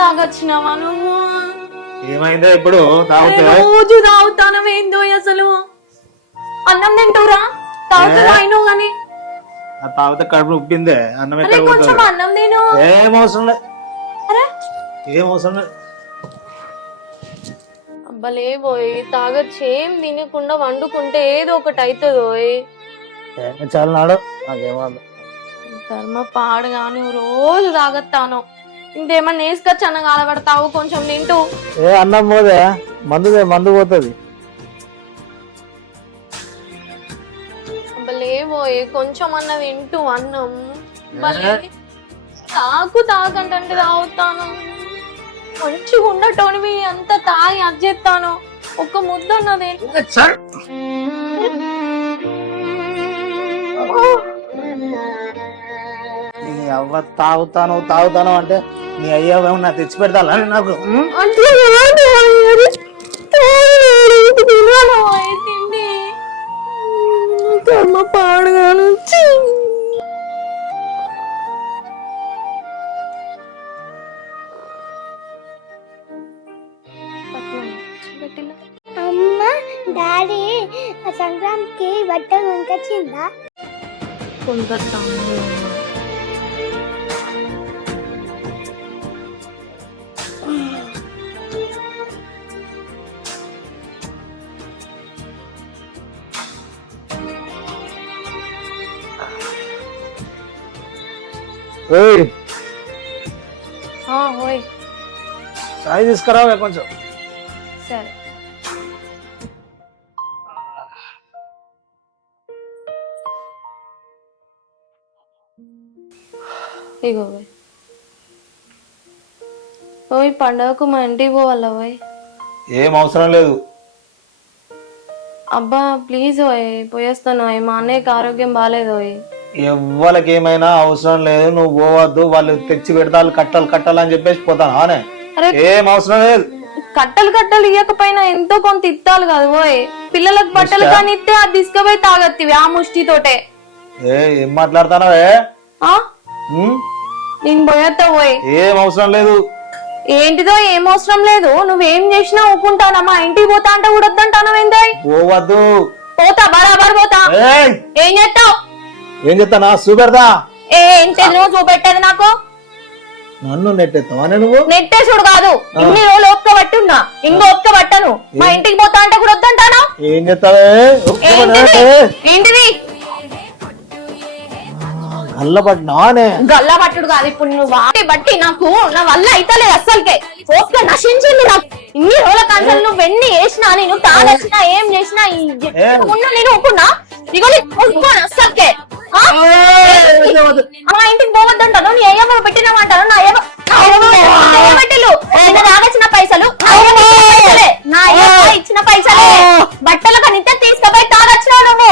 తాగొచ్చినావా నువ్వు? ఏమైందో ఇప్పుడు తాగుతా రోజు తాగుతానవేందో అసలు. అన్నం తింటూరా తాగుతా అయినో గాని తాగితే కడుపు ఉప్పిందే అన్నం అరే ఎక్కడ కొంచెం అన్నం తిను. ఏం అవసరం లేదు అరే ఏం అవసరం లేదు అబ్బలే పోయి తాగొచ్చి ఏం తినకుండా వండుకుంటే ఏదో ఒకటి అవుతుంది. చాలా నాడు నాకేమన్నా ధర్మ పాడుగా నువ్వు రోజు తాగొత్తాను. ఇంకేమన్నా వేసుకొచ్చి అన్న కాలబడతావు కొంచెం తింటూ. ఏ అన్నం పోదే మందు పోతుంది. అబ్బలే పోయి కొంచెం అన్న తింటూ అన్నం తాగంటే తాగుతాను. మంచిగా ఉండటోనివి అంతా తాగి అజ్జెత్తాను. ఒక్క ముద్ద అన్నది అవ్వ తాగుతాను అంటే నీ అయ్యా నా తెచ్చి పెడతా నాకు పాడుగాను అమ్మ డాడీ సంక్రాంతికి బట్టలు కొనుకొచ్చిందా? కొనుకొస్తాను. ఓయ్ చాయ్ తీసుకురావే కొంచెం. సరే ఇగో ఓయ్ పండగకు మా ఇంటికి పోవాలా ఓయ్? ఏం అవసరం లేదు. అబ్బా ప్లీజ్ ఓయ్ పోయేస్తాను. మా అన్నయ్యకి ఆరోగ్యం బాగాలేదు ఓయ్. ఎవ్వరికి ఏమైనా అవసరం లేదు, నువ్వు పోవద్దు. వాళ్ళు తెచ్చి పెడతారు కట్టాలు అని చెప్పేసి పోతాను. ఆనే ఏం అవసరం లేదు. కట్టలు ఇయ్యకపోయినా ఎంతో కొంత ఇత్తాలు కదా ఓయ్. పిల్లలకు బట్టలు కానీ ఇస్తే అది తీసుకుపోయి తాగత్తివి ఆ ముష్టితోటే. ఏం మాట్లాడతానవే? నేను పోయేస్తా ఓయ్. ఏం అవసరం లేదు. ఏంటిదో ఏం అవసరం లేదు. నువ్వేం చేసినా ఊకుంటానా? మా ఇంటికి పోతా అంటే కూడా వద్దంటాను. ఏందో పోవద్దు. పోతా బరాబర్ పోతా. ఏం చేస్తావు? ఏం చెప్తానా చూపెడతా. ఏంటి నువ్వు చూపెట్టేది నాకు? నన్ను నెట్టేస్తావా? నువ్వు నెట్టేసుడు కాదు. ఇన్ని రోజులు ఒక్క పట్టున్నా ఇంకో ఒక్క పట్టను. మా ఇంటికి పోతా అంటే కూడా వద్దంటాను. ఏం చెప్తావే? ఏంటిది గల్లా పట్టుడు కాదు. ఇప్పుడు నువ్వు వాటి బట్టి నాకు నా వల్ల అయితలేదు అస్సలకే. ఓకే నశించింది నాకు. ఇన్ని రోజుల కాంచాలు నువ్వు వెన్ని వేసినా నేను తాగొచ్చినా ఏం చేసినా ఉన్నా నేను ఒప్పున్నా. ఇగో అస్సలకే మా ఇంటికి పోవద్దంటాను. నీ అయ్యమ్మ పెట్టినామంటాను. నా అయ్యమ్మ పెట్టిలు తాగొచ్చిన పైసలు నా అయ్యమ్మ ఇచ్చిన పైసలే. బట్టలు కనితే తీసుకుపోయి తాగొచ్చినావు నువ్వు.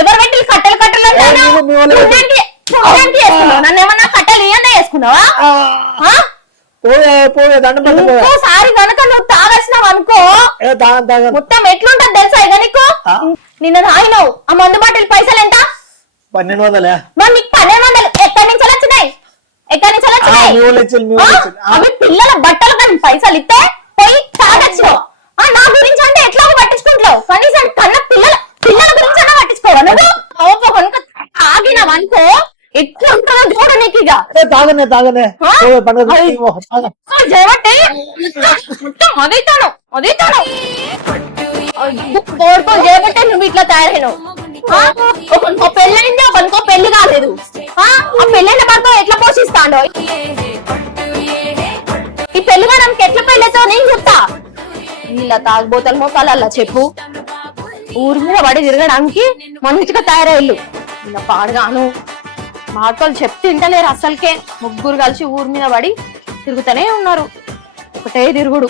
ఎవరు పెట్టి కట్టలు నన్ను ఏమన్నా కట్టలు ఇయ్యండి వేసుకున్నావా? ఓసారి కనుక నువ్వు తాగొచ్చినావు అనుకో మొత్తం ఎట్లుంటది తెలుసా? ఇక నీకు నిన్న తాగినావు ఆ మందు బాటిల్ పైసలు ఎంత? 1200. మరి నీకు 1200 ఎక్కడి నుంచి వచ్చినాయి? అవి పిల్లల బట్టలు కానీ పైసలు ఇస్తే పోయి తాగొచ్చినావు. నా గురించి అంటే ఎట్లా పట్టించుకుంటావు? కనీసం కన్న పిల్లల గురించి అన్నా పట్టించుకోవా నువ్వు? కనుక తాగినావు అనుకో ఎట్లా ఉంటుందో చూడ నీకు. ఇక అదేతాను కోరుకోని చేయబట్టే నువ్వు ఇట్లా తయారైనావు. ఒక పెళ్ళైంది ఒకరికో పెళ్లి కాలేదు. ఆ పెళ్ళైన భర్త ఎట్లా పోషిస్తాడో ఈ పెళ్లి మనకి ఎట్లా పెళ్ళతో నేను చెప్తా. ఇలా తాగుబోతలు మోకాలల్లా చెప్పు. ఊరి మీద పడి తిరగడానికి మంచిగా తయారయ్యు. ఇలా పాడుగాను మాటలు చెప్తే తింటలేరు అస్సలకే. ముగ్గురు కలిసి ఊరి మీద పడి తిరుగుతూనే ఉన్నారు. ఒకటే తిరుగుడు.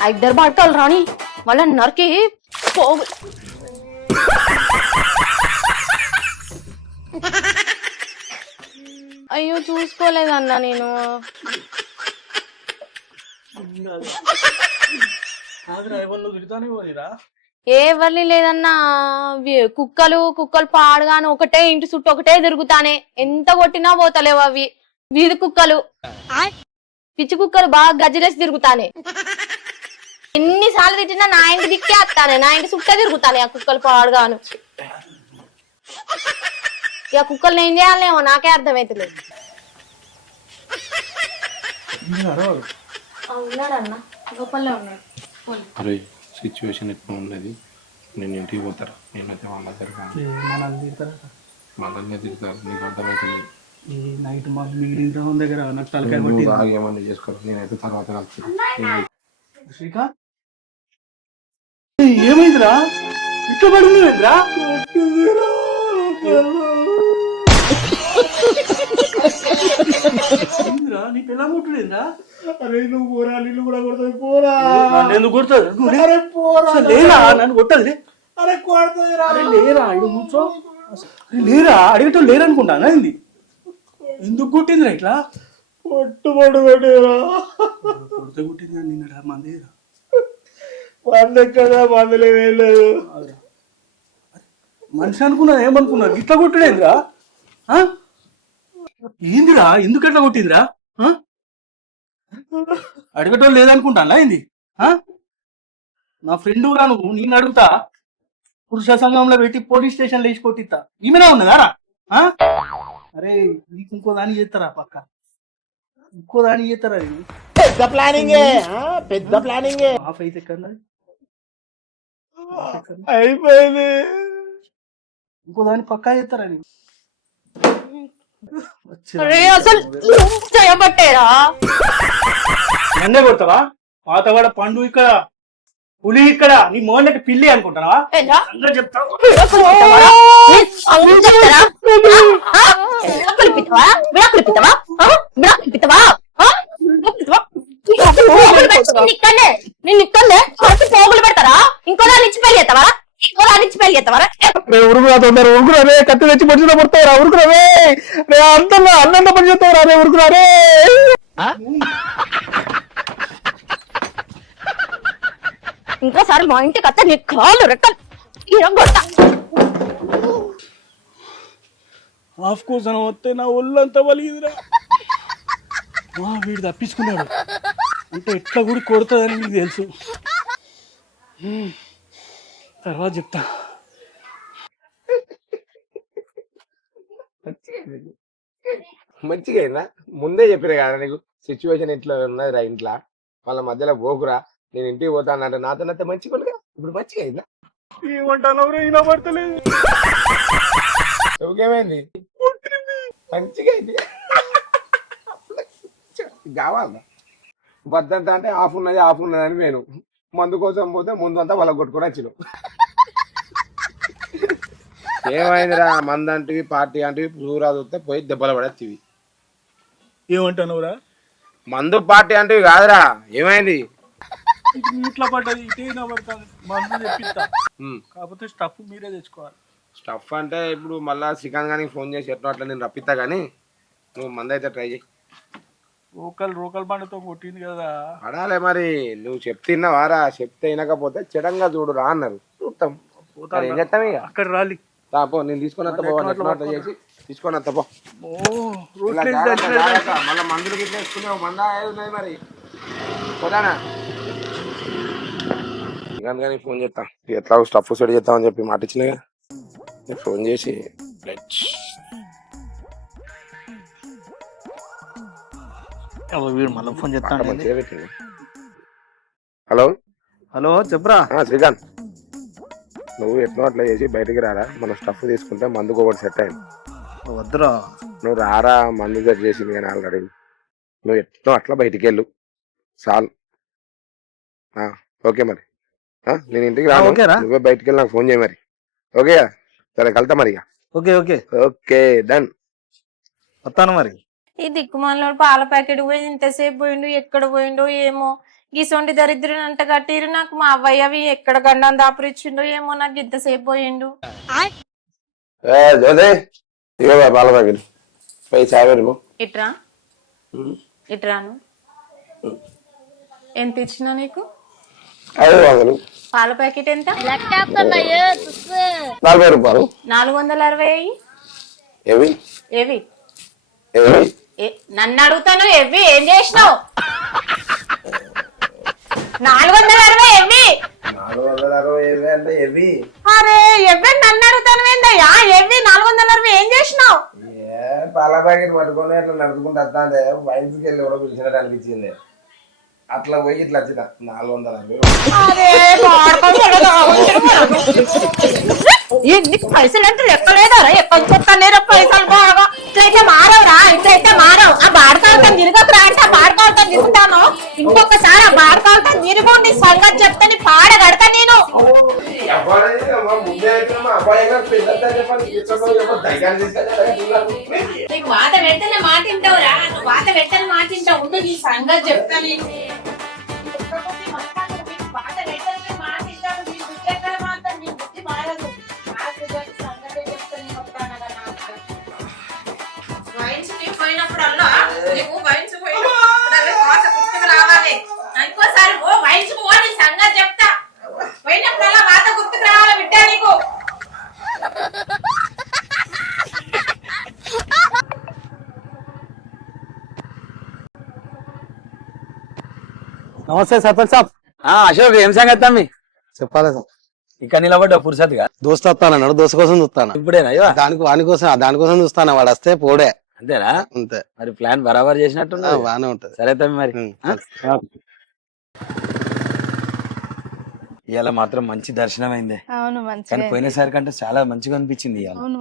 ఆ ఇద్దరు బాటలు రాని మళ్ళా నరికి పోగు. అయ్యో చూసుకోలేదన్నా నేను. ఎవరిని లేదన్నా. కుక్కలు పాడుగాను ఒకటే ఇంటి చుట్టూ ఒకటే తిరుగుతానే. ఎంత కొట్టినా పోతలేవు అవి. వీధి కుక్కలు పిచ్చి కుక్కలు బాగా గజ్జలేసి తిరుగుతానే. ఎన్నిసార్లు తిట్టినా నా ఇంటి దిక్కే వస్తానే, నా ఇంటి చుట్టే తిరుగుతానే ఆ కుక్కలు పాడుగాను. ఇక కుక్కల్ని ఏం చేయాలేమో నాకే అర్థమైతలేదు. ఉన్నాడన్న లోపలే ఉన్నాడు. అరే సిచ్యువేషన్ ఎట్లా ఉన్నది, నేను ఇంటికి పోతారా, నేనైతే వాళ్ళ దగ్గర మనల్ని తిరుగుతారు, నీకు అర్థమవుతుంది. నైట్ మాకు మీటింగ్ గ్రౌండ్ దగ్గర నాకు తలకాయ పట్టి ఏమన్నా చేసుకోరు, నేనైతే తర్వాత కలుస్తాను. శ్రీకాంత్ ఏమైందిరా ఇట్లా పడిందిరా నీ పిల్ల ముట్టులేదురా. అరే నువ్వు పోరా, నిన్ను కూడా కొడుతుంది పోరా. ఎందుకు కొడుతుంది? అరే పోరా, లేరా నన్ను కొట్టదు. అరే కొడుతుంది రా. అరే లేరా ఇడు కూర్చో. లేరా అడిగటం లేరనుకుంటానా ఇది? ఎందుకు కొట్టిందిరా ఇట్లా? పొట్టుబడి కొట్టేరా. కొడితే కొట్టింది నిన్న మందేరా. మంది కదా, మంది లేదు. మనిషి అనుకున్నా ఏమనుకున్నా ఇట్లా కొట్టుడేందిరా? ఏందిరా ఎందుకు ఎట్లా కొట్టిందిరా? అడగటం లేదనుకుంటానా ఏంది? నా ఫ్రెండ్ కూడా నువ్వు నేను అడుగుతా పురుష సంఘంలో పెట్టి పోలీస్ స్టేషన్ లేచి కొట్టిస్తా. ఈమెనా ఉన్నదారా? అరే నీకు ఇంకో దాని చేస్తారా? పక్క ఇంకో దాని చేస్తారా? పెద్ద ప్లానింగ్, పెద్ద ప్లానింగ్. ఆఫ్ అయితే ఎక్కడ అయిపోయింది. ఇంకో దాని పక్కా చేస్తారా? అసలు చేయబట్టేరా నన్నే కొడతావా? పాతవాడ పండు ఇక్కడ, పులి ఇక్కడ, నీ మోళ్ళకి పిల్లి అనుకుంటావా? చెప్తావు నేను ఇక్కడే పోగులు పెడతారా? ఇంకో దాన్ని ఇచ్చి పెళ్లి చేస్తావా? ఇంకో దాన్ని ఇచ్చి పెళ్లి చేస్తావా? ఉరుకురా తొందర, ఉరుకురావే. కత్తి తెచ్చి పొడిచిలో పడతావురా, ఉరుకురావే. రే అంతంగా అన్నంత పని చేస్తావురా, రే ఉరుకురారే. ఇంకోసారి మా ఇంటికి వస్తే నీ కాళ్ళు రెక్కలు ఇరగొడతా. ఆఫ్ కోసం వస్తే నా ఒళ్ళంతా వలిగిదిరా. వీడు తప్పించుకున్నాడు అంటే ఎట్లా కూడా కొడుతుందని నీకు తెలుసు. తర్వాత చెప్తా. మంచిగా అయిందా? ముందే చెప్పిన కదా నీకు సిచ్యువేషన్ ఇట్లా ఉన్నది రా, ఇంట్లో వాళ్ళ మధ్యలో పోకురా, నేను ఇంటికి పోతాను అంటే నాతో అంత మంచిగా ఉండగా. ఇప్పుడు మంచిగా అయిందా? ఏమంటాను ఈయన పడతలేదు. ఓకేమైంది? మంచిగా అయింది. కావాలా బద్దంత అంటే ఆఫ్ ఉన్నది అని నేను మందు కోసం పోతే ముందు అంతా వాళ్ళ కొట్టుకొని వచ్చినావు. ఏమైందిరా? మందు అంటివి, పార్టీ అంటివి, పూరా చూస్తే పోయి దెబ్బలు పడేవి. ఏమంటానురా? మందు పార్టీ అంటివి కాదురా, ఏమైంది? ఇట్లా పడ్డది, ఇటే పడుతుంది. మందు తెప్పిస్తా, కాకపోతే స్టఫ్ మీరే తెచ్చుకోవాలి. స్టఫ్ అంటే ఇప్పుడు మళ్ళా శ్రీకాంత్ గారికి ఫోన్ చేసి ఎట్లా అట్లా నేను రప్పిస్తా, కానీ నువ్వు మందు అయితే ట్రై చేయి. రోకల్ బండతో కొట్టింది కదా. అడాలే మరి, నువ్వు చెప్తున్నావారా? చెప్తే వినకపోతే చెడంగా చూడురా అన్నారు. చూస్తాం, ఏం చేస్తాం ఇక. అక్కడ రాలి పో, నేను తీసుకొని వస్తా పో, అట్లా చేసి తీసుకొని వస్తా పో. మళ్ళీ మందులు గిట్లా వేసుకున్నావు, మందా ఏది మరి పోదానా? కానీ ఫోన్ చేస్తా, ఎట్లా స్టఫ్ సెట్ చేస్తామని చెప్పి మాట ఇచ్చినాగా. ఫోన్ చేసి మళ్ళీ ఫోన్ చేస్తాను. హలో హలో చెప్పరా? శ్రీకాంత్, నువ్వు ఎట్లా అట్లా చేసి బయటికి రారా, మనం స్టఫ్ తీసుకుంటే మందుకు ఒకటి సెట్ అయింది. వద్దురా, నువ్వు రారా, మందు సెట్ చేసింది కానీ ఆల్రెడీ. నువ్వు ఎట్లా అట్లా బయటికి వెళ్ళు చాలు. ఓకే మరి, నేను ఇంటికి రాను, నువ్వే బయటికి వెళ్ళి నాకు ఫోన్ చేయి మరి. ఓకే సరే, కలుతా మరి. ఓకే ఓకే ఓకే డన్, వస్తాను మరి. ఈ దిక్కుమాల పాల ప్యాకెట్ పోయి ఇంతసేపు పోయిండు, ఎక్కడ పోయిండో ఏమో. గిసొంటి దరిద్రం అంట కట్టిరు నాకు. మా అవ్వయ్య అవి ఎక్కడ గండం దాపురిచ్చిండో ఏమో, నాకు ఇంతసేపు పోయిండు. పాల ప్యాకెట్ పోయి చాయ్ ఇట్రా ఇట్రాను. ఎంత ఇచ్చినా నీకు? 500. పాల ప్యాకెట్ ఎంత? 40 రూపాయలు. 460. ఏవి ఏవి ఏవి నన్ను అడుగుతాను ఎవ్వి ఏం చేసినావు 460 ఎవ్వి 460 అంటే ఎవి అరే ఎవ్వి నన్ను అడుగుతాను ఏందయ్యా ఎవ్వి 460 ఏం చేసినావు పాల ప్యాకెట్ పట్టుకొని అట్లా నడుచుకుంటూ వస్తా అంటే వైన్స్కి వెళ్ళి ఎవరో పిలిచినట్టు అనిపించింది అట్లా పోయి ఇట్లా వచ్చిన 460 అరే నీకు పైసలు అంటే లెక్కలేదారా ఎక్కడ చెప్తానేరా పైసలు బాగా ఇట్లయితే మారవురా ఇట్లయితే మారవు ఆ బాడకాలతో తిరగకురా అంటే ఆ బాడకాలతో తిరుగుతాను ఇంకొకసారి ఆ బాడకాలతో తిరుగు నీ సంగతి చెప్తే నీ పాడ కడతా నేను నీకు వాత పెట్టనే మాట వింటావురా నువ్వు వాత పెట్టని మాట వింటావు ఉండు నీ సంగతి చెప్తా నేను వాత పెట్టని మాట వింటావు నీ బుద్ధి ఎక్కడ మాత్రం నీ బుద్ధి మారదు సంగతి చెప్తా నేను వస్తాను వైన్స్ పోయినప్పుడల్లా నీకు వైన్స్ పోయినప్పుడు వాత గుర్తుకు రావాలి ఇంకోసారి ఓ వైన్స్ పో నీ సంగతి చెప్తా పోయినప్పుడల్లా వాత గుర్తుకు రావాలి బిడ్డ నీకు నమస్తే సర్పంచ్ సాబ్. అశోక్ ఏం సంగతి తమ్మి చెప్పాలి సార్. ఇక్కడ నిలబడ్డా పురుషత్గా దోస్తు వస్తానన్నాడు, దోస్తు కోసం చూస్తాను. ఇప్పుడేనా అయ్యో దానికోసం చూస్తాను. వాడు వస్తే పోడే అంతేనా అంతే. మరి ప్లాన్ బరాబర్ చేసినట్టు బానే ఉంటది. సరే తమ్మి మరి ఇవాళ మాత్రం మంచి దర్శనం అయిందే. అవును కానీ మంచిగా పోయినసారి కంటే చాలా మంచిగా అనిపించింది ఇవాళ. అవును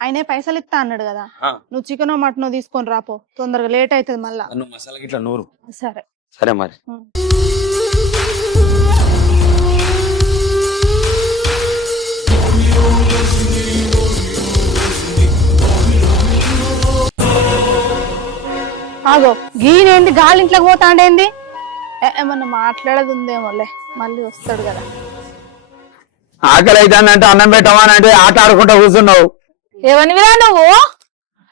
ఆయనే పైసలు ఇస్తా అన్నాడు కదా ఆ. నువ్వు చికెన్ మటన్ తీసుకొని రాపో తొందరగా లేట్ అవుతుంది మళ్ళా నువ్వు మసాలా గిట్లా నూరు. సరే సరే మరి ఆగో గీనేంది గాలి ఇంట్లోకి పోతాండేంది ఏమన్నా మాట్లాడేది ఉందేమోలే మళ్ళీ వస్తాడు కదా ఆకలి అవుతుందంటే అన్నం పెట్టమనంటే ఆట ఆడుకుంటా కూర్చున్నావు. ఏమనివిరా నువ్వు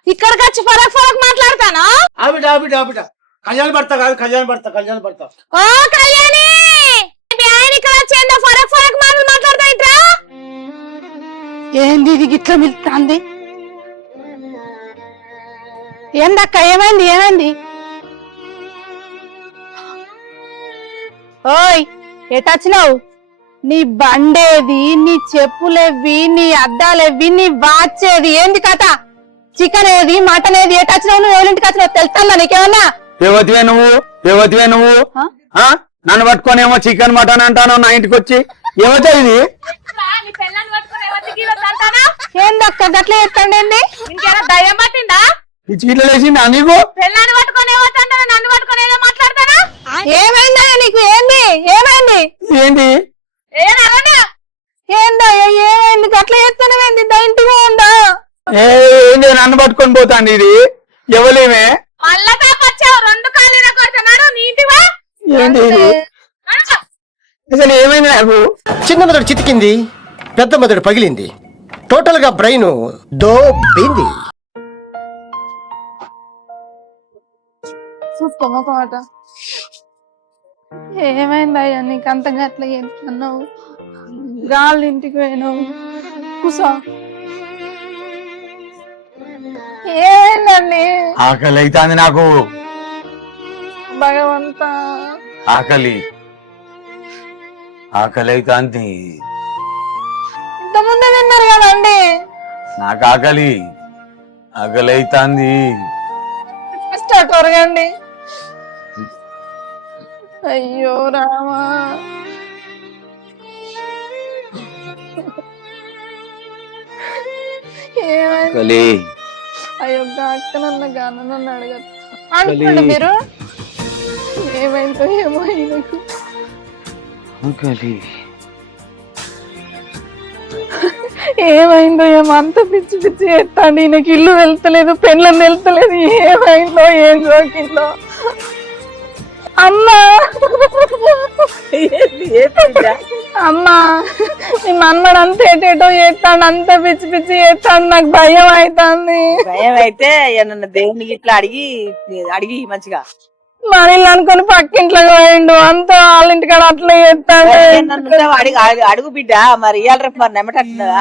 ఇక్కడికి వచ్చి ఫరక్ ఫరక్ మాట్లాడతానా ఆవిడ ఆవిడ ఆవిడ కళ్యాణ భర్త కాదు కళ్యాణ భర్త ఓ కళ్యాణి మీ ఆయన ఇక్కడ వచ్చి ఏందో ఫరక్ ఫరక్ మాటలు మాట్లాడతా ఇట్రా ఏంది ఇది గిట్ల మిలుతాంది ఏందక్క ఏమైంది ఓయ్ ఎటొచ్చినావు నీ బండేది నీ చెప్పులేవి నీ అద్దాలేవి నీ వాచేది ఏంది కథ చికెన్ ఏది మటన్ ఏది ఎటొచ్చినావు నువ్వు ఎవరింటికి వచ్చినావు తెలుస్తుందా నీకేమన్నా యువతివే నువ్వు ఆ? ఆ? నన్ను పట్టుకొనేమో చికెన్ మటన్ అంటాను నా ఇంటికి వచ్చి యువత ఇది ఏందక్క గట్ల చెప్తాండి ఇంకేనా దయ్యం పట్టిందా ఈ చీట్లు వేసింది నీకు పెళ్ళాన్ని పట్టుకొని ఏమవుతాడా నన్ను పట్టుకొని ఏదో మాట్లాడతానా ఏమైందా నీకు ఏమైంది ఏంటి ఏమన్నా ఏందా ఏమైంది గట్ల చెప్తానేమైంది ఇంటికి పోందా ఏంటి నన్ను పట్టుకొని పోతాండి ఇది ఎవలేమే మళ్ళా తాపొచ్చావు 2 కాళ్ళు కొడుతున్నాడు నీటివా ఏంటి ఇది అసలు ఏమైంది నాకు చిన్న మెదడు చితికింది, పెద్ద మెదడు పగిలింది, టోటల్ గా బ్రెయిన్ దోబింది. చూసుకోమాట ఏమైందయ్యా నీకు అంత గట్ల చెప్తున్నావు గాలి ఇంటికి పోయినావు కుసా ఏందండి ఆకలి అవుతుంది నాకు భగవంతా ఆకలి అవుతుంది ఇంతకుముందే తిన్నారు కదండి నాకు ఆకలి అవుతుంది స్టార్ట్ ఒరగండి అయ్యో రామా ఏమైంది ఆకలి అయ్యో అక్క నన్ను గాన నన్ను అడగదు అనుకోండి మీరు ఏమైందో ఏమో ఈయనకు ఆకలి ఏమైందో ఏమో అంత పిచ్చి పిచ్చి ఎత్తాండి ఈయనకి ఇల్లు వెళ్తలేదు పెళ్ళని వెళ్తలేదు ఏమైందో ఏం జోకిందో అమ్మా అమ్మా మీ మన్మడు అంత ఏటేటో చేస్తాడు అంత పిచ్చి పిచ్చి చేస్తాడు నాకు భయం అవుతుంది భయం అయితే నన్ను దేవునికి ఇట్లా అడిగి మంచిగా మరి ఇల్లు అనుకుని పక్కింట్లో పోయిండు అంత వాళ్ళ ఇంటికాడ అట్లా చేస్తాడు అడుగు బిడ్డ మరి ఇవాళ రేపు మరి నెమ్మటట్టున్నదా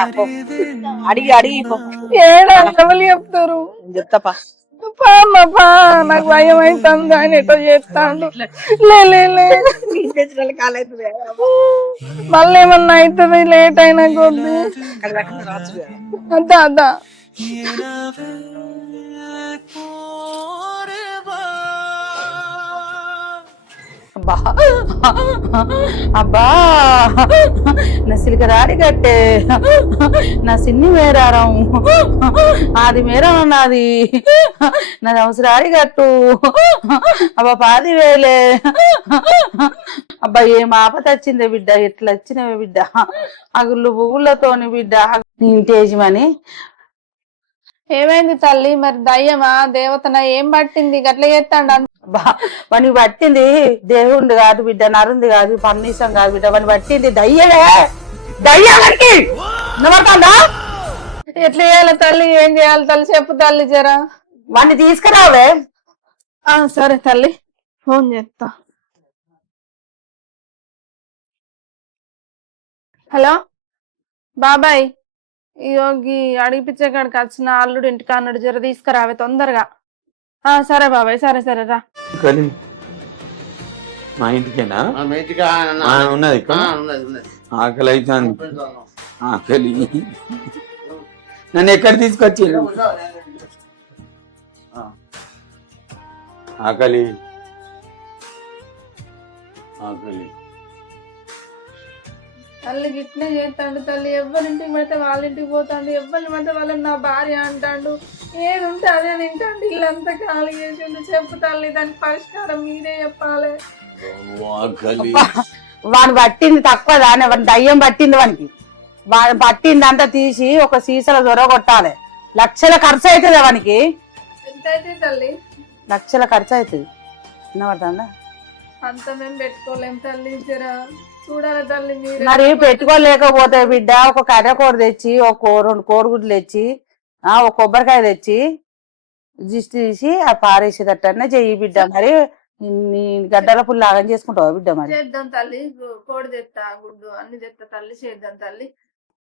అడిగి పో. ఏడా ఎవరు చెప్తారు చెప్తాపా అమ్మా నాకు భయం అవుతుంది ఆయన ఎటో చేస్తాడు మళ్ళీ ఏమన్నా అవుతుంది లేట్ అయినా కొద్ది అదా అబ్బా అబ్బా నా సిలికరాడి కట్టే నా సిన్ని మేరారం అది మేరం నాది నాది అవసరాడి కట్టు అబ్బా 10,000 అబ్బా ఏం ఆపత వచ్చిందే బిడ్డ ఎట్లా వచ్చినవే బిడ్డ అగుళ్ళు పువ్వులతోని బిడ్డ ఇంటేజమని ఏమైంది తల్లి మరి దయ్యమా దేవతన ఏం పట్టింది గట్ల చేస్తాడు వాని పట్టింది దేవుంది కాదు బిడ్డ నరుంది కాదు పన్నీసం కాదు బిడ్డ వాని పట్టింది దయ్యమే దయ్యానికి నమ్మకందా ఎట్లా చేయాలి తల్లి ఏం చేయాలి తల్లి చెప్పు తల్లి జరా వాడిని తీసుకురావే సరే తల్లి ఫోన్ చేస్తా హలో బాబాయ్ యోగి అడిగిపించే కాడికి వచ్చిన అల్లుడు ఇంటికి అన్నాడు జర తీసుకురావే తొందరగా సరే బాబాయ్ సరే సరే రా మా ఇంటికేనా ఉన్నది ఆకలి అవుతుంది ఆకలి నన్ను ఎక్కడ తీసుకొచ్చి ఆకలి ఆకలి తల్లి గిట్నే చేస్తాడు తల్లి ఎవరింటికి పడితే వాళ్ళ ఇంటికి పోతాడు ఎవరిని పడితే వాళ్ళని నా భార్య అంటాడు ఏది ఉంటే అదే తింటాడు ఇల్లంతా ఖాళీ చేసిండు చెప్పు తల్లి దానికి పరిష్కారం మీరే చెప్పాలి వాడు పట్టింది తక్కువ దాని వాడి దయ్యం పట్టింది వానికి వాడు పట్టింది అంతా తీసి ఒక సీసలో దొరగొట్టాలి లక్షల ఖర్చు అవుతుంది వానికి ఎంత అయితే తల్లి లక్షల ఖర్చు అవుతుంది వినపడుతుందా అంత మేము పెట్టుకోలేం తల్లి జర చూడాలి తల్లి మీరు మరి పెట్టుకోలేకపోతే బిడ్డ ఒక కర్రకూర తెచ్చి ఒక 2 కోడిగుడ్లు తెచ్చి ఒక కొబ్బరికాయ తెచ్చి జిస్ట్ తీసి ఆ పారేసేటట్టనే చెయ్యి బిడ్డ మరి నీ గడ్డల పుల్లు ఆగం చేసుకుంటావా బిడ్డ మరి చేద్దాం తల్లి కోడి తెస్తా గుడ్డు అన్ని తెస్తా తల్లి చేద్దాం తల్లి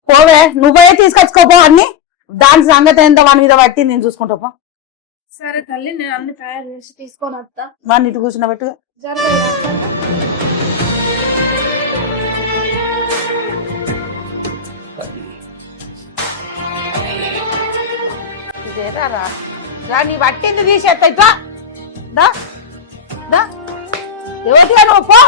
పోవే నువ్వే తీసుకొచ్చుకోపో అన్ని దాని సంగతి ఎంత వాని మీద పట్టి నేను చూసుకుంటాపో సరే తల్లి నేను అన్ని తయారు చేసి తీసుకొని వస్తా వాడిని ఇటు కూర్చున్నట్టుగా నీ పట్టింది తీసేస్తా ఇట్లా ఎవరిగా నువ్వు పో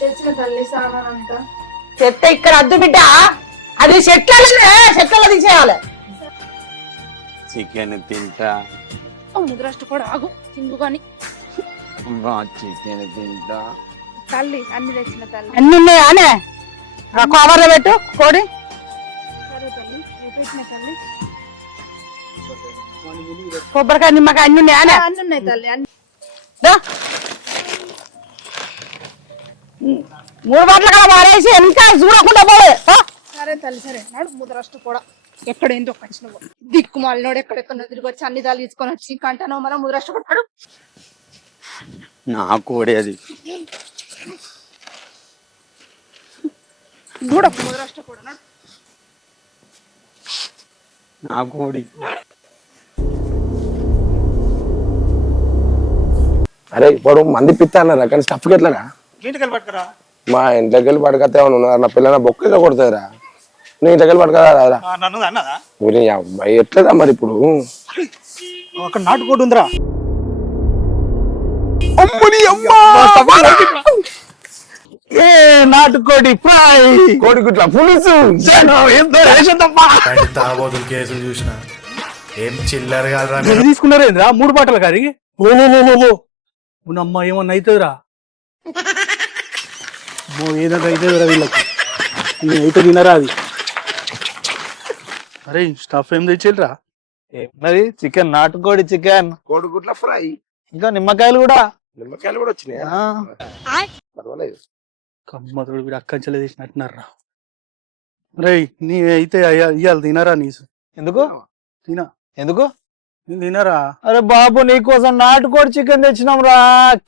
తెచ్చిన తల్లి సామాన్ అంతా చెత్త ఇక్కడ అద్దు బిడ్డ అది చెట్లలో తీసేయాలి చికెన్ తింటా ముద్రష్ట కూడా ఆగు తిండు కానీ చికెన్ తింటా తల్లి అన్ని తెచ్చిన తల్లి అన్ని ఉన్నాయానే కవర్లో పెట్టు కోడి సరే తల్లి తెచ్చిన తల్లి కొబ్బరికాయ నిమ్మకాయ అన్ని ఉన్నాయానే అన్ని ఉన్నాయి తల్లి అన్ని 3 బాటలుగా మారేసి ఎంత చూడకుండా పోలే సరే తల్లి సరే నాడు ముద్రష్ట కూడా ఎక్కడేందో వచ్చిన దిక్కుమాలినోడు ఎక్కడెక్కడ తిరిగి వచ్చి అన్ని దాలు తీసుకొని వచ్చి కంటానో మన ముద్రష్ట కొట్టాడు నా కోడి అది ముద్రష్ట కూడా నా కోడి అరే ఇప్పుడు మంది పిత్తా అన్నారా కానీ స్టఫ్ ఎట్లరా ఇంటికి పట్టుకురా మా ఇంట్లోకి వెళ్ళి పడకతే ఉన్నారు నా పిల్లల బొక్కగా కొడతారా నీ ఇంట్లోకి వెళ్ళి పడకరా నన్ను అన్నదా అబ్బాయి ఎట్లదా మరి ఇప్పుడు అక్కడ నాటుకోటి ఉందిరా నాటుకోడి ఫ్రై కోడిగుడ్ల పులుసు తాగబోతులు కేసులు చూసిన ఏం చిల్లర కాదురా తీసుకున్నారేంద్రా 3 బాటలు కాడికి అమ్మ ఏమన్నా అవుతుందిరా ఏదంటే అవుతుందిరా వీళ్ళకి అయితే తినరా అది అరే స్టఫ్ ఏం తెచ్చిరా ఏమన్నది చికెన్ నాటుకోడి చికెన్ కోడిగుడ్ల ఫ్రై ఇంకా నిమ్మకాయలు కూడా వచ్చినాయా పర్వాలేదు కమ్మతోడు వీడు అక్కంచెలు తీసినట్టున్నారా రే నీ అయితే ఇయ్యాలి తినరా నీ ఎందుకు తినా ఎందుకు నేను తినరా? అరే బాబు నీకోసం నాటుకోడి చికెన్ తెచ్చినాం రా,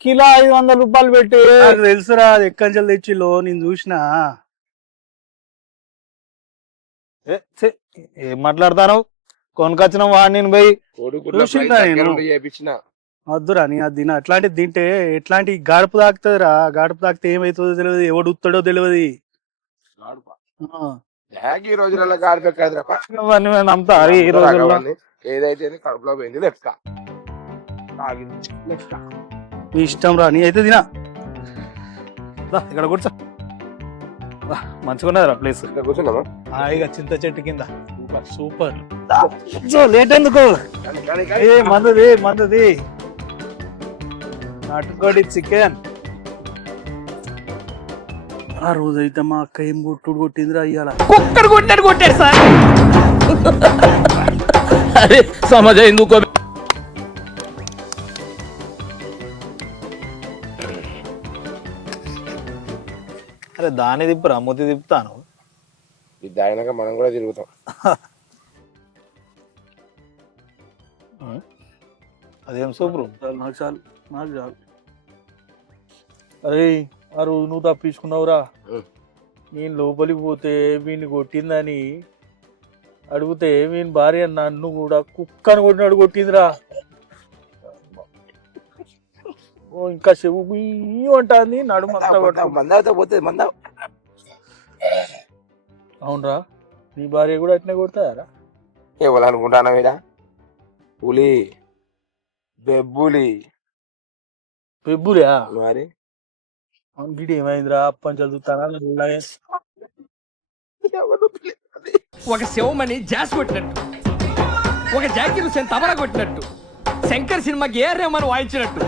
కిలో 500 రూపాయలు పెట్టి. నాకు తెలుసురా, అది ఎక్కడి నుంచి తెచ్చిలో నేను చూసిన. ఏం మాట్లాడతాను? కొనుకొచ్చినాం వాడిని నేను పోయి. చూసిందా నేను? వద్దురా, నీ అది తిన. అట్లాంటిది తింటే ఎట్లాంటి గాడుపు తాకుతుందిరా. గాడుపు తాకితే ఏమవుతుందో తెలియదు, ఎవడు ఉత్తాడో తెలియదు. ఈ రోజులలో గాడిపే కాదురా. అవన్నీ మేము నమ్ముతారు ఈ రోజుల్లో. ఏదైతే కడుపులో పోయింది లెక్క. నీ ఇష్టం రా, నీ అయితే తినా. ఇక్కడ కూర్చో, మంచిగా ఉన్నదిరా ప్లేస్. ఇక్కడ కూర్చున్నామా? హాయిగా చింత చెట్టు కింద. సూపర్. లేట్ ఎందుకు? ఏ మందుది నాటుకోడి చికెన్. ఆ రోజైతే మా అక్క ఏం కొట్టిందిరా ఇయ్యాల. కుక్కడు కొట్టాడు సార్. అరే సమజ ఎందుకో. అరే దాన్ని తిప్పురా, ముద్ది తిప్పుతాను. ఇది అయినాక మనం కూడా తిరుగుతాం. అదేం సూపర్. నాకు చాలు. అరే ఆ రోజు నువ్వు తప్పించుకున్నావురా. నేను లోపలికి పోతే వీడిని కొట్టిందని అడిగితే వీని భార్య నన్ను కూడా కుక్కను కొట్టినాడు కొట్టిందిరా. ఇంకా చెవు అంటుంది, నడుము మందాతో పోతే అవునరా, నీ భార్య కూడా అట్నే కొడతారా? ఎవరు అనుకుంటానా వీడా? పులి పెబ్బురా మరి వీడు ఏమైందిరా? అప్పని చదువుతానా? ఒక శివమణి జాస్ కొట్టినట్టు, ఒక జాకీర్ హుస్సేన్ తబలా కొట్టినట్టు, శంకర్ సినిమాకి ఏ రేమని వాయించినట్టు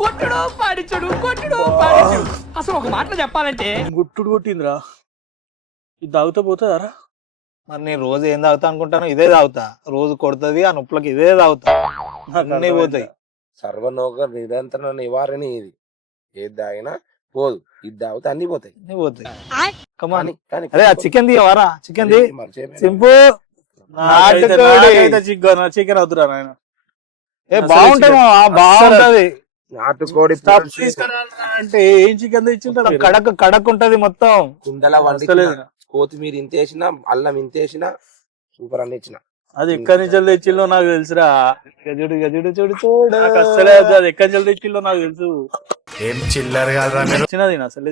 కొట్టుడు పాడించడు. అసలు ఒక మాటలో చెప్పాలంటే గుట్టుడు కొట్టిందిరా. ఇది తాగుతా పోతుందారా? మరి నేను రోజు ఏం తాగుతా అనుకుంటాను? ఇదే తాగుతా. రోజు కొడుతుంది, ఆ నొప్పులకి ఇదే తాగుతా, అన్నీ పోతాయి. సర్వనోగ నిరంతర నివారణ ఇది. ఏది తాగినా పోదు, ఇది తాగితే అన్ని పోతాయి. అరే ఆ చికెన్ తీయవారా? చికెన్ తీ సింపు. చికెన్ వద్దురా నాయన. బాగుంటది బాగుంటది. నాటుకోడి అంటే ఏం చికెన్ తెచ్చింటారు? కడక్ ఉంటది మొత్తం. కుండల వండి కొత్తిమీర ఇంతేసిన, అల్లం ఇంతేసిన, సూపర్ అన్ని ఇచ్చిన. అది ఎక్కడి నుంచి తెచ్చిల్లో నాకు తెలుసురా. చూడు నాకు అసలే అది ఎక్కడి నుంచి తెచ్చిల్లో నాకు తెలుసు. ఏం చిల్లర్ కాదురా మీరు. చిన్నది అసలే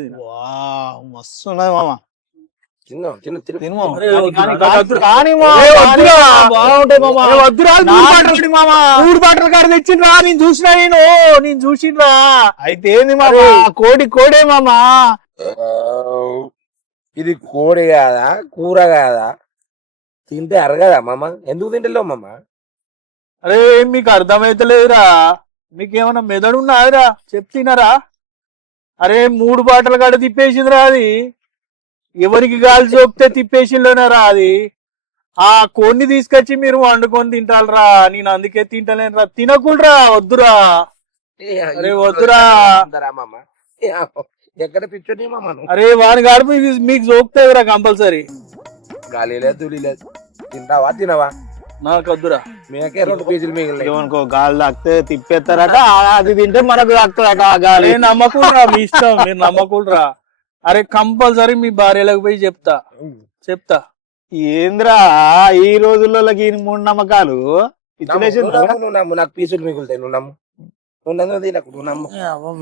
మస్తు ఉన్నది మామ. బాగుంటాయి మూడు బాటలు కాడ తెచ్చిండ్రా. నేను చూసినరా. అయితే ఏంది మామ? కోడే మామ. ఇది కోడి కాదా, కూర కాదా? తింటే అరగదా మామ? ఎందుకు తింటలేవు మామ? అరే మీకు అర్థమైతలేదురా. మీకేమన్నా మెదడు ఉన్నదిరా? చెప్తున్నారా? అరే 3 బాటలు కాడ తిప్పేసిందిరా. అది ఎవరికి గాలి చూపితే తిప్పేసిలోనరా. అది ఆ కోడిని తీసుకొచ్చి మీరు వండుకొని తింటారా. నేను అందుకే తింటలేనురా. తినకూడరా, వద్దురా. అరే వద్దురా. ఎక్కడ పిచ్చోని మామ? అరే వాని గాడు మీకు చూపుతాయిరా కంపల్సరీ. గాలి లేదు, దులి లేదు. తినవా? నాకు వద్దురా. మేకే 2 కేజీలు మిగిలినాయి. ఏమనుకో, గాలి తాకితే తిప్పేస్తారట, అది తింటే మనకు తాకుతారట ఆ గాలి. నమ్మకూడరా, మీ ఇష్టం, మీరు నమ్మకూడరా. అరే కంపల్సరీ మీ భార్యలకు పోయి చెప్తా. ఏంద్రా ఈ రోజుల్లో మూడు నమ్మకాలు? నువ్వు నమ్ము, నాకు పీసులు మిగులుతాయి. నువ్వు నమ్ము, నువ్వు నమ్ము.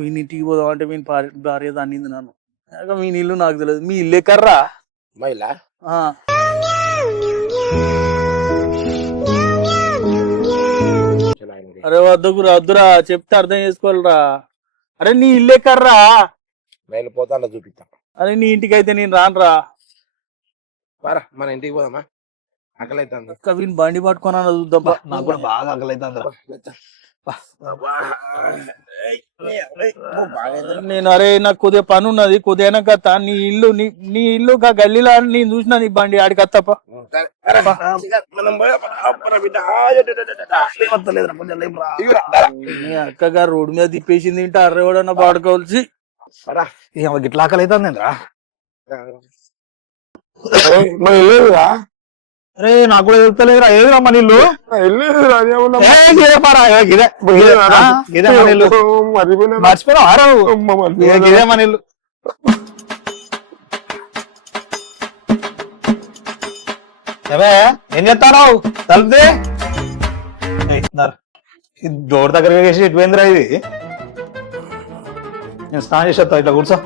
వీనింటికి పోదాం అంటే వీని భార్య దాన్ని నన్ను. వీని ఇల్లు నాకు తెలియదు. మీ ఇల్లు ఎక్కర్రా? మైలా అరే వద్దురా, చెప్తే అర్థం చేసుకోవాలరా. అరే నీ ఇల్లు ఎక్కర్రా? నేను పోతాను, చూపిస్తా. అరే నీ ఇంటికి అయితే నేను రానురా. మన ఇంటికి పోదామా? ఆకలి అవుతుంది. వీని బండి పట్టుకున్నా చూద్దాం. నాకు కూడా బాగా ఆకలి అవుతుంది. నేను అరే నాకు కొద్దిగా పని ఉన్నది, కొద్దిగా కత్తా. నీ ఇల్లు గల్లీలో నేను చూసినా నీ బండి ఆడికి వస్తాప. అక్కగారు రోడ్డు మీద తిప్పేసింది ఇంట అర్ర ఎవడన్నా పాడుకోవాల్సి. ఇట్లా ఆకలి అవుతుంది. అరే నాకు కూడా చెప్తలేదురా ఏదిరా మన ఇల్లు ఇదే మన ఇల్లు మర్చిపోయినావు ఆరా ఇదే మన ఇల్లు ఏమే ఏం చెప్తాను తలుపుదే డోర్ దగ్గర వేసి ఇటు పోయిందిరా ఇది నేను స్నానం చేసేస్తా ఇట్లా కూర్చో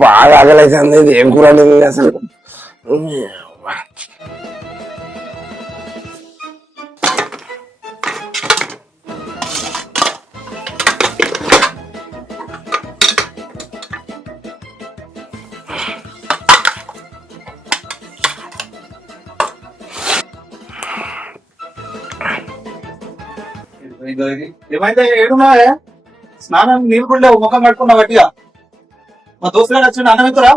బాగా ఆకలైతుంది ఏం కూర అసలు ఏమైతే ఏడున్నా స్నానం నీళ్ళు కూడా లేవు ముఖం కట్టుకున్నా గట్టిగా మా దోస్తుగాడు వచ్చిండు అన్నం ఎత్తురా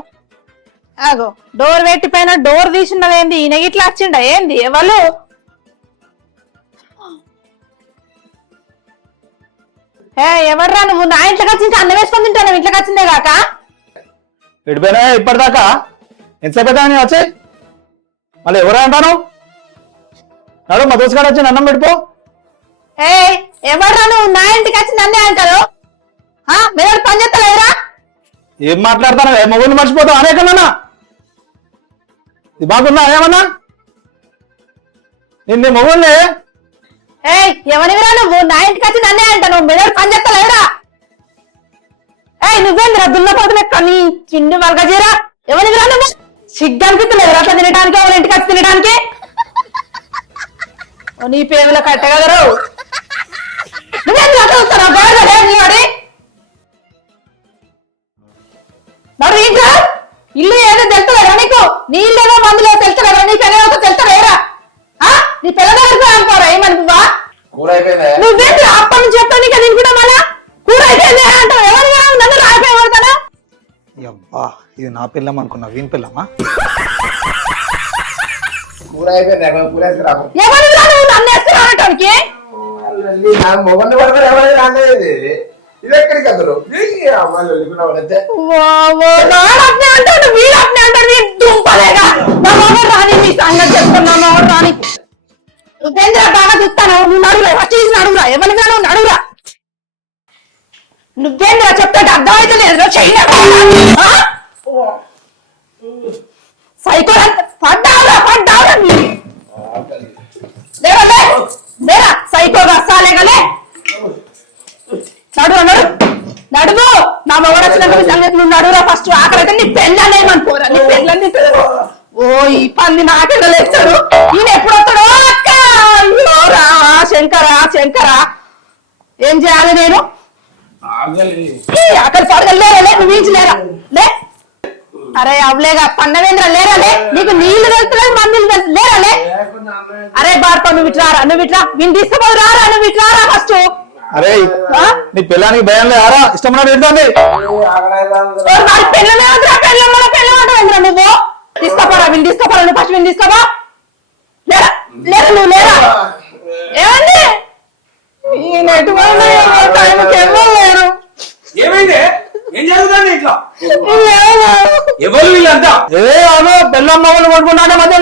ఆగో డోర్ పెట్టిపోయిన డోర్ తీసినదేంది ఈయన ఇట్లా వచ్చిండ ఏంది ఎవరు ఎవర్రా నువ్వు నా ఇంట్లోకి వచ్చి అన్నం వేసుకొని తింటాను ఇంట్లోకి వచ్చిందే కాక విడిపోయినా ఇప్పటిదాకా ఎంతసేపు అవుతా నేను వచ్చాయి మళ్ళీ ఎవరు అంటాను నాడు మా దోసుగాడు వచ్చి అన్నం పెట్టుకో ఎవర్రా నువ్వు నా ఇంటికి వచ్చి నన్నే అంటారు మీరు పని చేస్తలేరా ఏం మాట్లాడతాను మొగుడిని మర్చిపోతావు అనేకన్నా ఇది బాగున్నా ఏమన్నా నిన్ను మొగుడిని ఎవరివిరా నువ్వు నా ఇంటికి వచ్చి నన్నే అంటాను మీరు పని చేస్తలేరా నువ్వేంద్రా దున్నపోతున్నా కానీ చిన్ను వర్గజీరా ఎవరివిరా నువ్వు సిగ్గు అనిపిస్తలేదురా తినడానికి ఎవరి ఇంటికి వచ్చి తినడానికి నీ పేరులో కట్టగలరు ఇల్లు ఏదో తెలుస్తలేరా నీకు నీ ఇల్లేదో మందులో తెలుస్తలేరా నీ పెళ్ళ తెలుస్తలేరా నీ పిల్లలు అనుకోరా ఏమనుకువా నువ్వేంటి అప్పటి నుంచి చెప్తావు నీకు అది కూడా మళ్ళా కూర అయిపోయింది అంటావు ఎవరు నన్ను రాయిపోయా అబ్బా ఇది నా పిల్లం అనుకున్నా వీని పిల్లమ్మా కూర అయిపోయింది ఎవరు నన్ను వేస్తున్నానికి మొగన్ని పడతారు ఎవరైనా రాలేదు ఇది ఎక్కడికి అసలు బాగా చూస్తాను నువ్వు నడుగురా ఫస్ట్ నడుగురా ఎవరిగా నువ్వు నడుగురా నువ్వేంద్రా చెప్తే అర్థమైతే లేదు సైకో పడ్డావురా పడ్డావురా లేరా సైకోగా సాలేగలే నడువు నడు నడువు నా మొగడు వచ్చిన సంగతి నువ్వు నడువురా ఫస్ట్ ఆకలైతే నీ పెళ్ళనేమనుకోరా నీ పెళ్ళని ఓ ఈ పంది నాకెళ్ళలేస్తాడు ఈయన ఎప్పుడు వస్తాడు అక్క అయ్యో రా శంకరా శంకరా ఏం చేయాలి నేను అక్కడ పడగలేరా నువ్వు ఈచలేరా లే అరే అవలేగా పన్నవేంద్ర లేరాలే నీకు నీళ్లు వెళ్తున్నాయి మందులు లేరాలే అరే బార్పా నువ్వు ఇట్లారా నువ్వు ఇట్లా వీళ్ళు తీసుకుపోదు రారా నువ్వు ఇట్లారా ఫస్ట్ అరే నీ పిల్లానికి భయం లేదారా ఇష్టం పెడుతుంది పెళ్ళమంటావేంద్ర నువ్వు తీసుకోపోరా వీళ్ళు తీసుకోపోరా నువ్వు ఫస్ట్ వీళ్ళు తీసుకోపా లేరా లేరా నువ్వు లేరా ఏమండి లేరు ఏమైంది ఏం జరుగుతుంది ఇట్లా ఎవరు వీళ్ళంతా పెళ్ళం మొగలు కొట్టుకుంటా మధ్య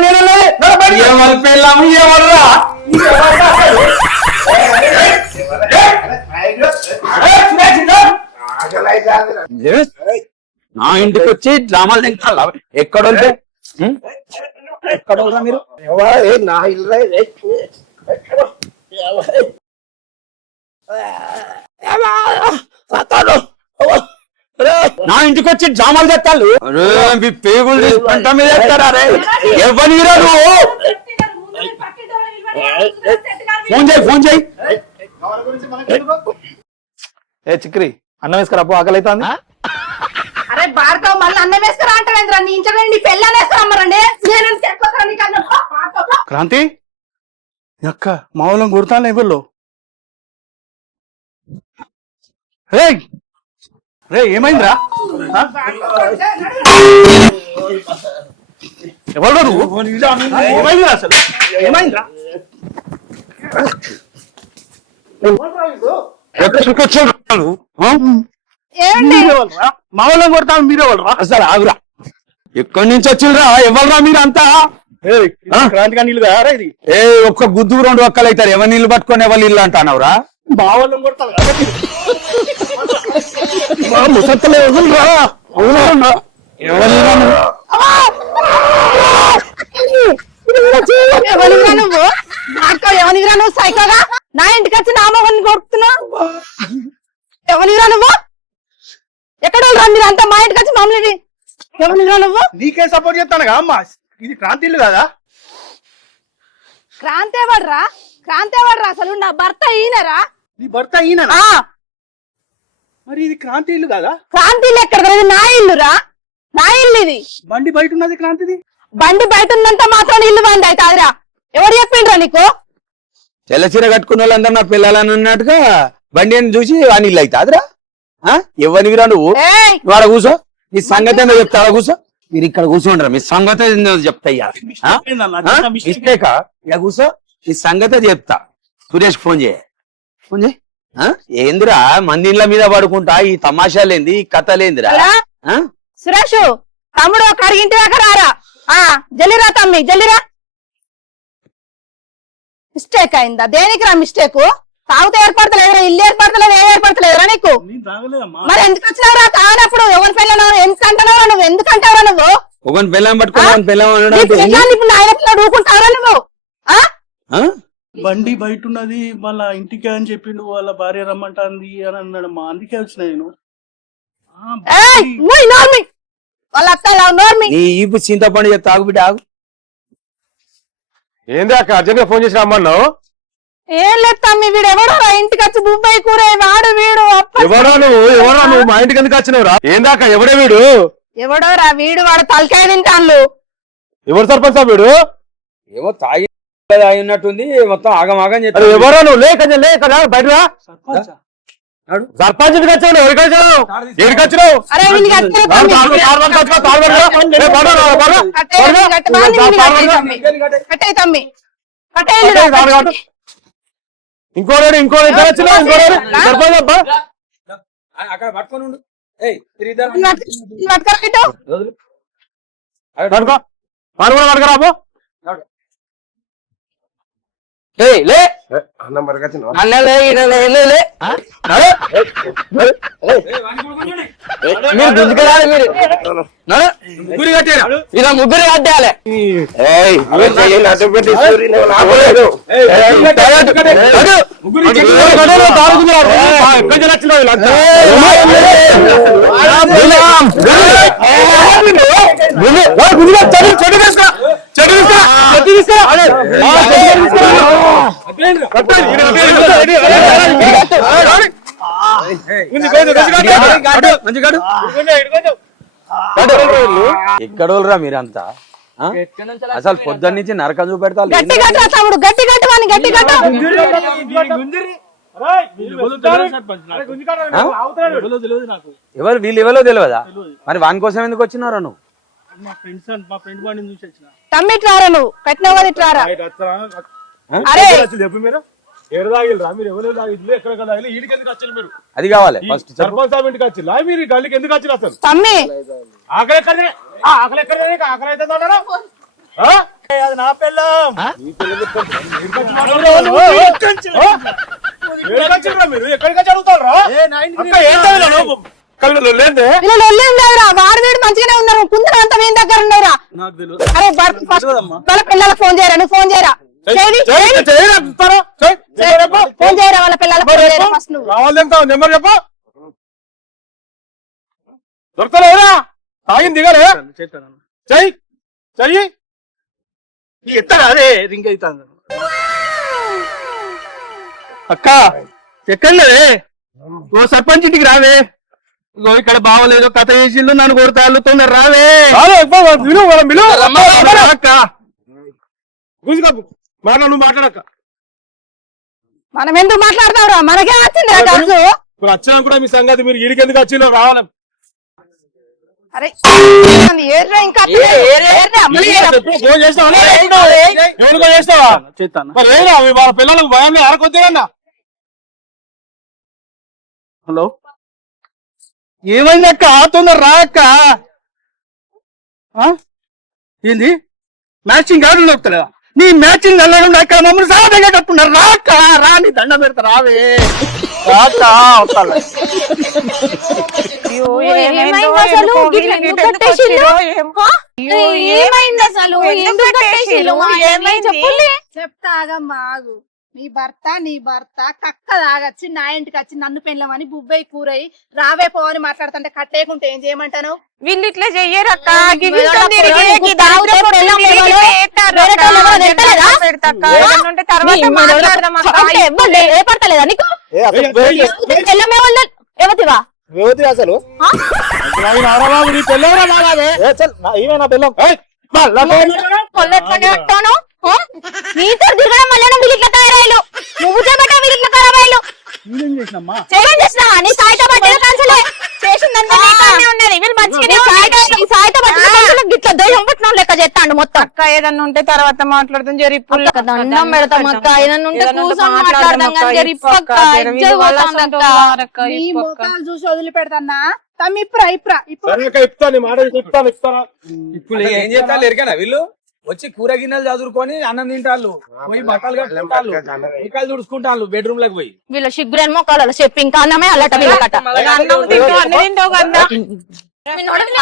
ఎవరు పెళ్ళాము ఎవర్రా నా ఇంటికి వచ్చి డ్రామాలు తింటారా ఎక్కడ ఎక్కడ మీరు నా ఇల్లు నా ఇంటికి వచ్చి డ్రామాలు చేస్తాడు పేగులు తీసి పంట మీద వేస్తారా రే ఎవరు నువ్వు ఫోన్ చేయి ఏ చిక్రి అన్నం వేసుకురా అప్పు ఆకలి అవుతుంది అరే భార్గవ్ మళ్ళీ అన్నం వేసుకురా అంటావేంద్ర నీ ఇంట్లో నీ పెళ్ళని వేస్తారమ్మారండి క్రాంతి అక్క మా వాళ్ళని కొడతాను ఎవరిలో రే రే ఏమైందిరా ఎవరు నువ్వు ఏమైందిరా అసలు ఏమైందిరా మా వాళ్ళని కొడతాను మీరే వాళ్ళరా అసలు ఆగురా ఎక్కడి నుంచి వచ్చిండ్రా ఎవరురా మీరు అంతా క్రాంతిగా నీళ్ళు కదా ఇది ఏ ఒక్క గుద్దు 2 ఒక్కలు అవుతారు ఎవరి నీళ్ళు పట్టుకొని ఎవరి నీళ్ళు అంటున్నావురా మా వాళ్ళని కొడతాను ముసత్తలే వదులురా అవునా ఎవరిరా నువ్వు ఎవరిరా నువ్వు సైకోగా నా ఇంటికి వచ్చి నా మొగని కొడుతున్నావు ఎవరిరా నువ్వు ఎక్కడ రా మీరు అంతా మా ఇంటికి వచ్చి మమ్మల్ని ఎవరిరా నువ్వు నీకే సపోర్ట్ చేస్తానుగా అమ్మా ఇది క్రాంతి ఇల్లు కదా క్రాంతి ఎవడ్రా అసలు నా భర్త ఈయనరా నీ భర్త ఈయన మరి ఇది క్రాంతి ఇల్లు కదా క్రాంతి ఇల్లు ఎక్కడ ఇది నా ఇల్లురా నా ఇల్లు ఇది బండి బయట ఉన్నది క్రాంతిది బండి బయట ఉన్నంత మాత్రం ఇల్లు బండి అయితే అదిరా ఎవరు చెప్పిండ్రా నీకు తెల్ల చీర కట్టుకున్న వాళ్ళందరూ నా పిల్లలని అన్నట్టుగా బండి అని చూసి ఆ నీళ్ళు అవుతాదిరా ఎవరివిరా నువ్వు ఏయ్ నువ్వు ఆడ కూర్చో నీ సంగతి ఏందో చెప్తా ఆడ కూర్చో మీరు ఇక్కడ కూర్చోండిరా మీ సంగతి ఏందో చెప్తా మిస్టేకా ఇక కూర్చో ఈ సంగతే చెప్తా సురేష్ ఫోన్ చేయి ఏందిరా మందిళ్ళ మీద పడుకుంటా ఈ తమాషాలేంది ఈ కథలేందిరా సురేష్ తమ్ముడు ఒక అడిగింటి దాకా రారా జల్లిరా తమ్మి జల్లిరా మిస్టేక్ అయిందా దేనికి రా మిస్టేక్ తాగుతూ ఏర్పడతలేదురా ఇల్లు ఏర్పడతలేదు ఏం ఏర్పడతలేదురా నీకు మరి ఎందుకు వచ్చినావురా తాగినప్పుడు ఎవరి పిల్లలు ఎందుకు అంటున్నావురా నువ్వు ఎందుకు అంటావురా నువ్వు ఒకని పిల్లం పట్టుకుని పిల్లం ఇప్పుడు ఆయన ఊరుకుంటావురా నువ్వు బండి బయట ఉన్నది వాళ్ళ ఇంటికి అని చెప్పిండు వాళ్ళ భార్య రమ్మంటాంది అని అన్నాడు మా అందుకే వచ్చిన నేను వాళ్ళ అత్త నోర్మి నీ ఈపు చింతపండు తాగు బిడ్డ ఆగు ఏంది అక్క అర్జెంట్ గా ఫోన్ చేసి రమ్మన్నావు ఏం లేదు తమ్మి వీడు ఎవడో ఇంటికి వచ్చి బుబ్బాయి కూర వాడు వీడు ఎవరో నువ్వు మా ఇంటికి ఎందుకు వచ్చినవురా ఏందాక ఎవడే వీడు ఎవడోరా వీడు వాడు తలకాయ తింటాను ఎవరు సర్పంచ్ వీడు ఏమో తాగి తాగినట్టుంది మొత్తం ఆగం ఆగం చెప్తారు ఎవరో నువ్వు లే కదా బయట సర్పంచ్ ఇంటికి వచ్చావు ఎవరికి వచ్చావు ఎక్కడికి వచ్చినావు అరే కట్టే తమ్మి ఇంకోటి వచ్చినావు ఇంకోటి సర్పంచ్ అబ్బా అక్కడ పట్టుకొని ఉండు పడుకోరాబో అన్నం మీరు గుంజుకరాలి మీరు ముగ్గురు కట్టారు ఇలా ముగ్గురు కట్టాలి ఎక్కడోళ్ళరా మీరంతా అసలు పొద్దున్న నుంచి నరకం చూపెడతా ఎవరు వీళ్ళు ఎవరో తెలియదా మరి వాని కోసం ఎందుకు వచ్చినారా నువ్వు తమ్మిట్రారా నువ్వు కట్టినావు కదా ఇట్లారా అరే అది కావాలి ఫస్ట్ సర్పంచ్ సాబ్ ఇంటికి వచ్చి మీరు గల్లీకి ఎందుకు వచ్చి అసలు తమ్మి ఆకలి నా పిల్లం మీరు ఎక్కడికి వచ్చి అడుగుతారా వాడు వీడు మంచిగానే ఉన్నారు కుందర అంతా మీ దగ్గర ఉన్నారా అరే వాళ్ళ పిల్లలకు ఫోన్ చేయరా నువ్వు ఫోన్ చేయరా ఫోన్ చేయరా వాళ్ళ పిల్లలకు ఫస్ట్ నువ్వు నెంబర్ చెప్పు దొరకలేరా తాగింది దిగలే చెయ్యి ఎత్తారా అదే రింగ్ అవుతాను అక్క ఎక్కడలేదే ఓ సర్పంచ్ ఇంటికి రావే ఇక్కడ బావలేదు కథ చేసిండు నన్ను కొడతాళ్ళు తొందర రావే అక్క నువ్వు మాట్లాడక్క మనం ఎందుకు మాట్లాడతావురా మనకే వచ్చింది ఖర్చు ఇప్పుడు వచ్చినా కూడా మీ సంగతి మీరు ఈడికి ఎందుకు వచ్చిందో రావాలి. అరే ఇంకా ఫోన్ చేస్తావా? ఎవరికో చేస్తావా? మరి రేరా వాళ్ళ పిల్లలకు భయం ఆరకొద్దేనా? హలో, ఏమైంది అక్క? తొందర రా అక్క. ఏంది మ్యాచింగ్ గాడు నొక్కుతలేదా? నీ మ్యాచింగ్ వెళ్ళకుండా అక్కడ మమ్మల్ని సాధంగా కట్టుకున్నారు. రా అక్క, రా, నీ దండ పెడతా, రావే రాక. చెప్తాగా మాగు. నీ భర్త కక్క తాగచ్చి నా ఇంటికి వచ్చి నన్ను పెళ్ళమని బుబ్బై కూరయి రావే పోవని మాట్లాడుతుంటే కట్టేయకుంటే ఏం చేయమంటాను? వీళ్ళు ఇట్లా చెయ్యరక్క. ఏపడతలేదా నీకు? ఏవతివా అసలు నీతో తిరగడం వల్ల వీళ్ళు ఇట్లా తయారయ్యారు. నువ్వు చేయబట్టే వీళ్ళు ఇట్లా తయారయ్యారు. చేయం చేసినావా? నీ సాయితో పట్టిన కన్సలే చేసిందంతా నీకనే ఉన్నది. వీళ్ళు మంచిగానే ఈ సాయితో పట్టిన కన్సలు గిట్ల దయ్యం పట్టిన లెక్క చేస్తాండు మొత్తం. అక్క ఏదన్నా ఉంటే తర్వాత మాట్లాడదాం. జరిప్పుడు దండం పెడతాం అక్క. ఏదన్నా ఉంటే కూర్చొని మాట్లాడదాం కానీ జరిప్పక్క ఇజ్జత్ పోతాందక్క. నీ ముఖాలు చూసి వదిలిపెడతానా? తమ్మిప్రా ఇప్రా ఇప్పుడు ఇప్పుడు ఏం చేస్తారు ఎరికనా? వీళ్ళు వచ్చి కూర గిన్నెలు చదువుకొని అన్నం తింటాళ్ళు, పోయి బట్టలు కట్టుకుంటాళ్ళు, ముఖాలు తుడుచుకుంటాళ్ళు బెడ్రూమ్ లకు పోయి. వీళ్ళ సిగ్గురేని మొక్కలు చెప్పి ఇంకా అన్నమే అల్లట వీళ్ళకట.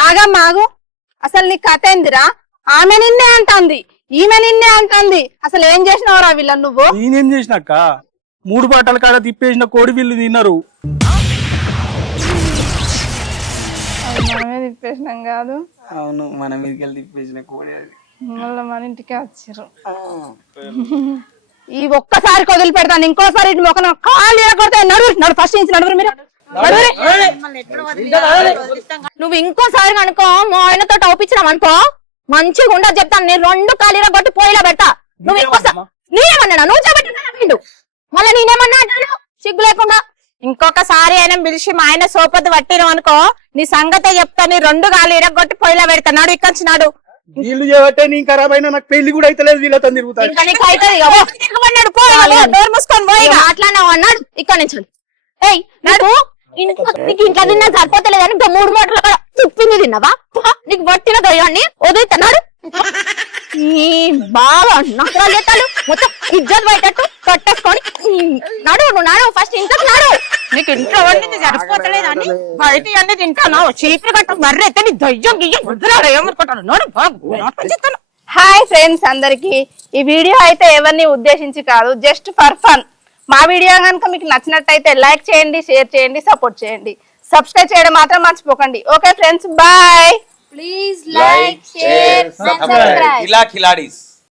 ఆగమ్మాగు. అసలు నీ కథ ఏందిరా? ఆమె నిన్నే అంటుంది, ఈమె నిన్నే అంటుంది. అసలు ఏం చేసినవరా వీళ్ళ నువ్వు? నేనేం చేసినాక 3 బట్టల కాడ తిప్పేసిన కోడి వీళ్ళు తిన్నారు. మనమే తిప్పేసినాం కాదు. అవును, మన మీదకి వెళ్ళి తిప్పేసిన కోడి అది. మళ్ళీ మన ఇంటికే వచ్చారు. ఈ ఒక్కసారి వదిలి పెడతాను, ఇంకోసారి మొక్క కాలు కొడతా. నడు ఫస్ట్ నుంచి నడుగురు మీరు. నువ్వు ఇంకోసారి అనుకో మా ఆయనతో టౌపించినావు అనుకో మంచిగా ఉండదు చెప్తాను. నేను 2 కాలు కొట్టి పోయిలా పెడతా. నువ్వు ఇంకోసారి నేనేమన్నా? నువ్వు చెప్పండి మళ్ళీ నేనేమన్నా అంటాను సిగ్గు లేకుండా. ఇంకొకసారి ఆయన పిలిచి మా ఆయన సోపతి పట్టినావు అనుకో నీ సంగతే చెప్తాను. 2 కాలు ఇరగొట్టి పొయ్యిలో పెడతా. నాడు ఇక్కడినాడు. వీళ్ళు చేయబట్టే నీ ఖరాబ్ అయినా నాకు పెళ్లి కూడా అయితే లేదు. వీళ్ళతో తిరుగుతాను. డోర్ మూసుకొని పోయి అట్లానే అన్నాడు. ఇక్కడ నుంచి ఏయ్ నాకు ఇంట్లో తిన్నా సరిపోతలేదని 3 మూటలు తిప్పింది తిన్నావా? నీకు పట్టిన దయ్యాన్ని వదులుతున్నాడు. బాగా నకరాలు చేస్తాడు. మొత్తం ఇజ్జత్ బయటట్టు కట్టేసుకొని నాడు ఫస్ట్ ఇంట్లోకి నాడు. నీకు ఇంట్లో వండింది సరిపోతలేదని బయట అన్ని తింటాను. చీపురు కట్ట మర్రి అయితే నీ దయ్యం గియ్యం వద్దురాడు ఏమనుకుంటాను. నోడు బాగు. హాయ్ ఫ్రెండ్స్ అందరికి. ఈ వీడియో అయితే ఎవరిని ఉద్దేశించి కాదు, జస్ట్ ఫర్ ఫన్. మా వీడియో కనుక మీకు నచ్చినట్టయితే లైక్ చేయండి, షేర్ చేయండి, సపోర్ట్ చేయండి. సబ్స్క్రైబ్ చేయడం మాత్రం మర్చిపోకండి. Okay friends, bye. Please like, share, subscribe. ఇలా కిలాడీస్.